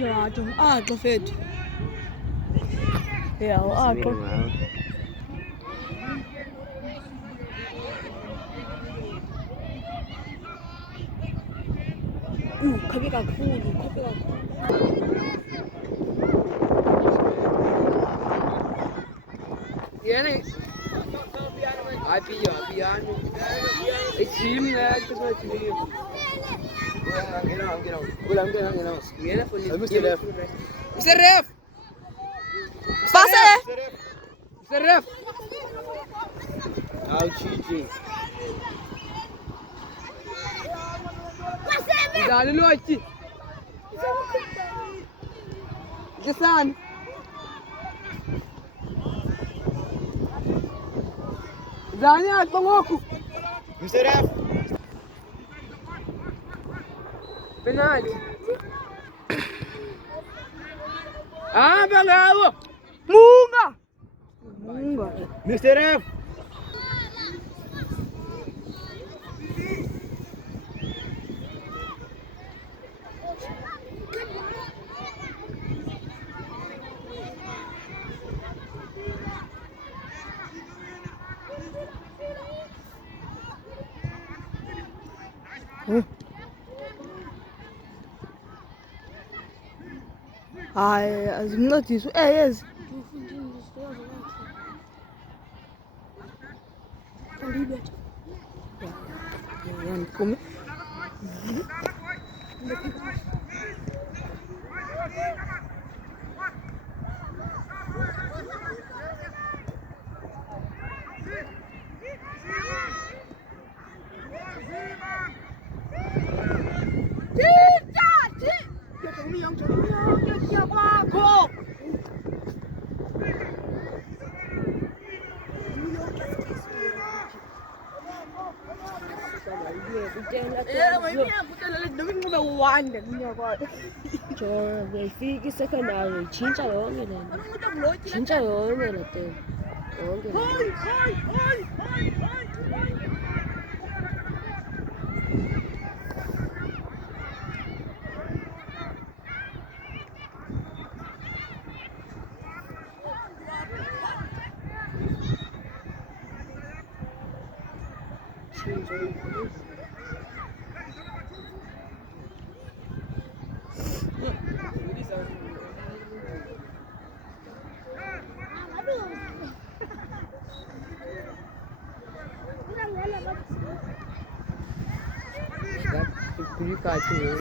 Ato, ato fethu. Yeah, ato. Khabe kakhulu, khabe kakhulu. Yena happy ano. It's him na actually. Get out. Yena for Mr. Ref. Mr. Ref. Passa! Mr. Ref. Ao Chichi. Dali lo aqui. Jason. Zani atbangoku. Mr. Ref. Penalti. Ah, bravo. Munga! Mr. Ref. Hayi, azimncedisi. Yes. Come. Fiki secondary 진짜 영이네. 진짜 영이네 때. 영이네. Kulikati.